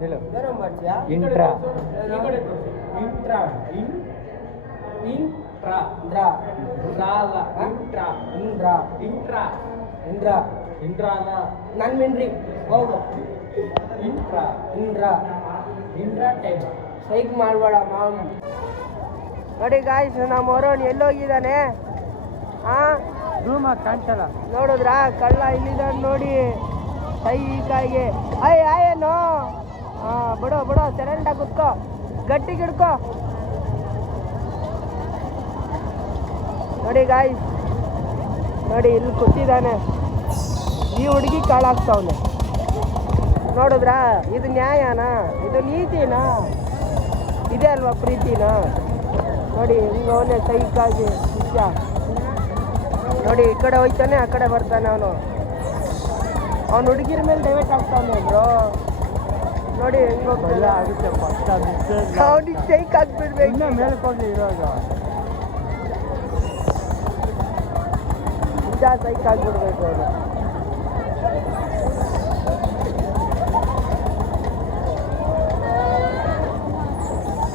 ಹೇಳು ಗರಂ ಮಾಡ್ತೀಯಾ? ಇಂಟ್ರಾ ಇಂಟ್ರಾ ಇಂಟ್ರಾ ಇಂಟ್ರಾ ರಾಲ ಇಂಟ್ರಾ ಇಂಟ್ರಾ ಇಂಟ್ರಾ ಇಂಟ್ರಾ ಇಂಟ್ರಾನ ನನ್ನ ಮಿಂಡ್ರಿ ಹೋಗು ಇಂಟ್ರಾ ಇಂಟ್ರಾ ಇಂಟ್ರಾ ಟೈಮ್ ಸೈಕ್ ಮಾಡಬೇಡ ಮಾಮ್. ನೋಡಿ ಗಾಯ್ಸ್ ನಮ್ಮ ವರುಣ್ ಎಲ್ಲೋಗಿದ್ದಾನೆ? ರೂಮ ಕಾಣ್ಸಲ್ಲ. ನೋಡಿದ್ರಾ ಕಳ್ಳ ಇಲ್ಲಿದ್ದಾನೆ ನೋಡಿ ಸೈಕಾಗಿ. ಅಯ್ಯೇನೋ ಬಿಡು ಬಿಡು ಸೆರೆಂಟಾಗಿ ಕುತ್ಕೋ, ಗಟ್ಟಿಗೆ ಹಿಡ್ಕೋ. ನೋಡಿ ಗಾಯ್ಸ್ ನೋಡಿ ಇಲ್ಲಿ ಕೂತಿದ್ದಾನೆ. ಈ ಹುಡುಗಿ ಕಾಳಾಗ್ತಾವನೆ ನೋಡಿದ್ರಾ? ಇದು ನ್ಯಾಯನಾ? ಇದು ನೀತಿನಾ? ಇದೆ ಅಲ್ವಾ ಪ್ರೀತಿನಾ? ನೋಡಿ ಹಿಂಗೆ ಅವನೇ ಸೈಕಾಗಿ ನಿಜ. ನೋಡಿ ಈ ಕಡೆ ಹೋಯ್ತಾನೆ ಆ ಕಡೆ ಬರ್ತಾನೆ ಅವನು. ಅವ್ನು ಹುಡುಗಿರ ಮೇಲೆ ಡೈವರ್ಟ್ ಆಗ್ತಾವನೆ ಬ್ರೋ. ನೋಡಿ ಹೆಂಗೆ ಹೋಗ್ತಾನೆ. ಆಗುತ್ತೆ ಅವ್ನಿಗೆ ಸೈಕ್ ಆಗ್ಬಿಡ್ಬೇಕು. ಮೇಲ್ಕೊಂಡು ಇವಾಗ ನಿಜ ಸೈಕ್ ಆಗ್ಬಿಡ್ಬೇಕು ಅವನು.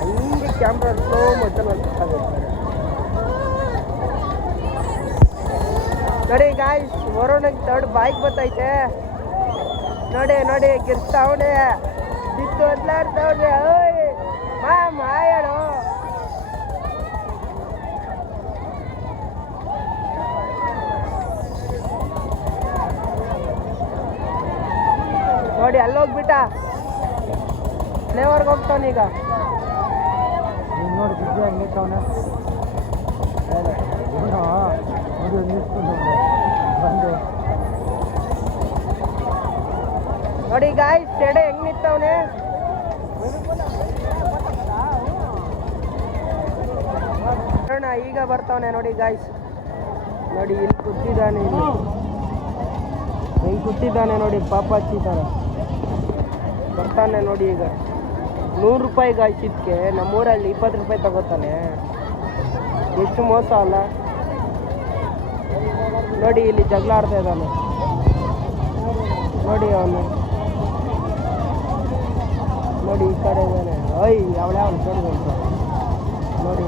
ಹಿಂಗೆ ಕ್ಯಾಮ್ರಾ ಸ್ಲೋ ಮೋಷನಲ್ಲಿ ತಗೊಂಡಿರ್ತಾರೆ. ನೋಡಿ ಗಾಯ್ಸ್ ವರುಣಿಗೆ ತರ್ಡ್ ಬೈಕ್ ಬರ್ತೈತೆ ನೋಡಿ. ನೋಡಿ ಗಿರ್ತಾವಣೆ ಬಿತ್ತು ಅದ್ಲಾಡ್ತಾವಣೆ. ಓಯ್ ಮಾಮ್ ಹೇಳು. ನೋಡಿ ಅಲ್ಲೋಗ್ಬಿಟ್ಟ ಫ್ಲೇವರ್ಗೆ ಹೋಗ್ತಾವನೀಗ. ನೋಡಿ ಬಿದ್ದು ಹೆಂಗಿತ್ತವನ ಬಂದು ನೋಡಿ ಗಾಯ್ಸ್ ತೆಡೆ ಹೆಂಗ್ ನಿಂತವನೆ. ಈಗ ಬರ್ತಾವನೆ ನೋಡಿ ಗಾಯ್ಸ್. ನೋಡಿ ಇಲ್ಲಿ ಕೂತಿದ್ದಾನೆ, ಇಲ್ಲಿ ಹೆಂಗ್ ಕೂತಿದ್ದಾನೆ ನೋಡಿ ಪಾಪಾಚಿ ಥರ ಬರ್ತಾನೆ ನೋಡಿ. ಈಗ 100 ರೂಪಾಯಿ ಗಾಯ್ಸ್ ಇದಕ್ಕೆ ನಮ್ಮೂರಲ್ಲಿ 20 ರೂಪಾಯಿ ತಗೋತಾನೆ. ಎಷ್ಟು ಮೋಸ ಅಲ್ಲ ನೋಡಿ. ಇಲ್ಲಿ ಜಗಳ ಆಡ್ತಾ ಇದ್ದಾನೆ ನೋಡಿ ಅವನು. ನೋಡಿ ಈ ಕಡೆ ಇದ್ದಾನೆ. ಅವಳೆ ಕಡೆ ನೋಡಿ.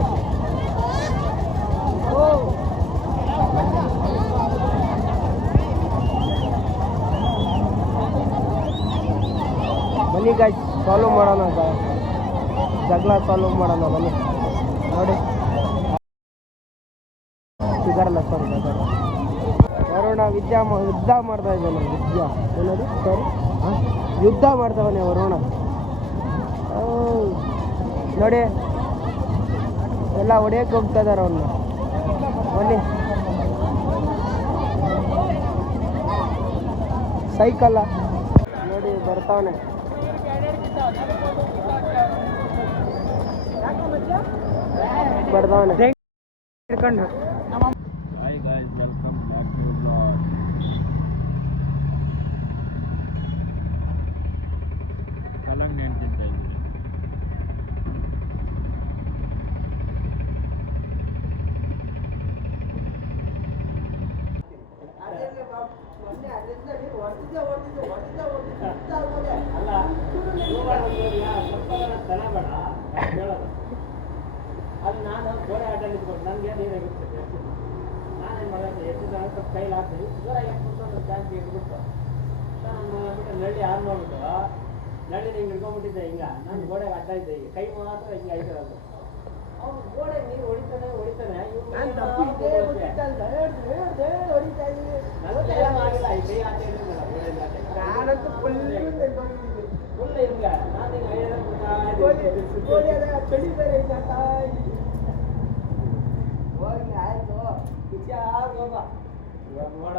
ಬನ್ನಿ ಗಾಯ್ಸ್ ಸಾಲ್ವ್ ಮಾಡೋಣ, ಜಗಳ ಸಾಲ್ವ್ ಮಾಡೋಣ ಬನ್ನಿ. ನೋಡಿ ಸಿಗರಲ್ಲ ಸರ್ ವರುಣ ಯುದ್ಧ ಮಾಡ್ತಾ ಇದ್ದಾನೆ. ಏನದು ಸರಿ ಯುದ್ಧ ಮಾಡ್ತಾವನೆ ವರುಣ. ನೋಡಿ ಎಲ್ಲ ಹೊಡೆಯಕ್ಕೆ ಹೋಗ್ತಾ ಇದಾರೆ ಅವನ್ನ. ಬನ್ನಿ ಸೈಕಲ್ಲ ನೋಡಿ ಬರ್ತಾವನೆ. ಬರ್ತಾವನೆ ಹಿಡ್ಕೊಂಡು. Hi guys, welcome back to vlog. ಕಲ್ಲಂಗಡಿ ಹಣ್ಣು ತಿಂತಾ ಇದ್ದೀನಿ. ಅದು ನಾನು ಗೋಡೆ ಆಟ ನಿಂತ್ಕೊಂಡು ನನಗೆ ನೀರಾಗಿರ್ತದೆ. ನಾನೇನು ಮಾಡೋದು ಎಷ್ಟು ಜನ ಸ್ವಲ್ಪ ಕೈಲಿ ಹಾಕ್ತೀನಿ ಜ್ವರ ಯಾಕೆ ಜಾಸ್ತಿ ಇಟ್ಬಿಟ್ಟು ನಾನು ಬಿಟ್ಟು ನಳ್ಳಿ ಆನ್ ಮಾಡ್ಬಿಟ್ಟು ನಳ್ಳಿ ಹಿಂಗೆ ಹಿಡ್ಕೊಂಡ್ಬಿಟ್ಟಿದ್ದೆ. ಹಿಂಗೆ ನಾನು ಗೋಡೆಗೆ ಅಡ್ಡ ಇದ್ದೆ. ಈಗ ಕೈ ಮಾತ್ರ ಹಿಂಗೆ ಆಯ್ತದಲ್ಲ. ಅವ್ನು ಗೋಡೆ ನೀರು ಹೊಡಿತಾನೆ ಹೊಡಿತಾನೆ. ಆಗಿಲ್ಲ ಈ ಕೈ ಆಚೆ ಇರಲಿಲ್ಲ ನಾನಂತೂ ಫುಲ್ ಹಿಂಗೆ ನಾನು ಚಳಿ ಬೇರೆ ಆಯ್ತು ಹೋಗ ಇವಾಗ ನೋಡ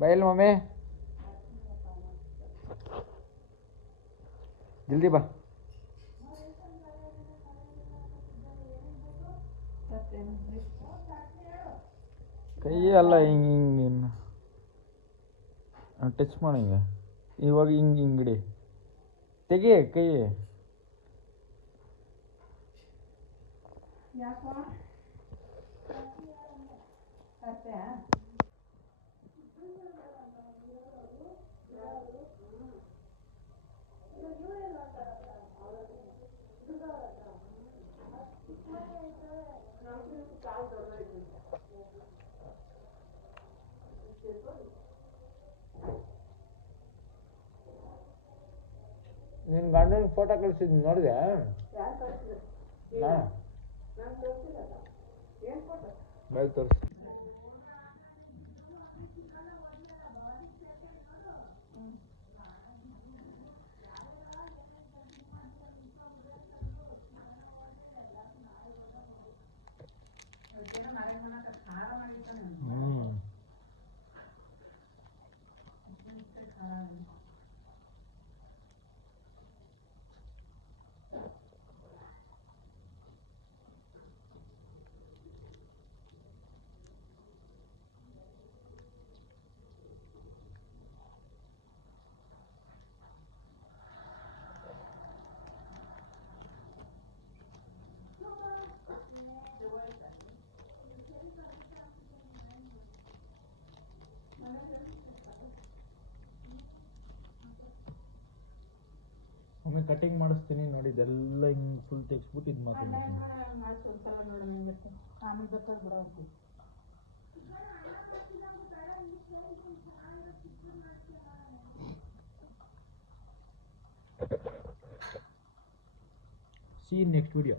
बैल मम्मी जल्दी बा. ಕೈ ಅಲ್ಲ ಹಿಂಗೆ ಹಿಂಗೆ ಟಚ್ ಮಾಡಿ ಹಿಂಗೆ ಇವಾಗ ಹಿಂಗೆ ಹಿಂಗಡಿ ತೆಗಿ ಕೈ. ನಿನ್ನ ಗಂಡನ ಫೋಟೋ ಕಳಿಸಿದ್ ನೋಡಿದೆ ಮೇಲೆ ತೋರಿಸಿ. ಒಮ್ಮೆ ಕಟಿಂಗ್ ಮಾಡಿಸ್ತೀನಿ ನೋಡಿ, ಇದೆಲ್ಲ ಹಿಂಗೆ ಫುಲ್ ತೆಗ್ಸ್ಬಿಟ್ಟು ಇದು ಮಾಡ್ತೀನಿ. See you in next video.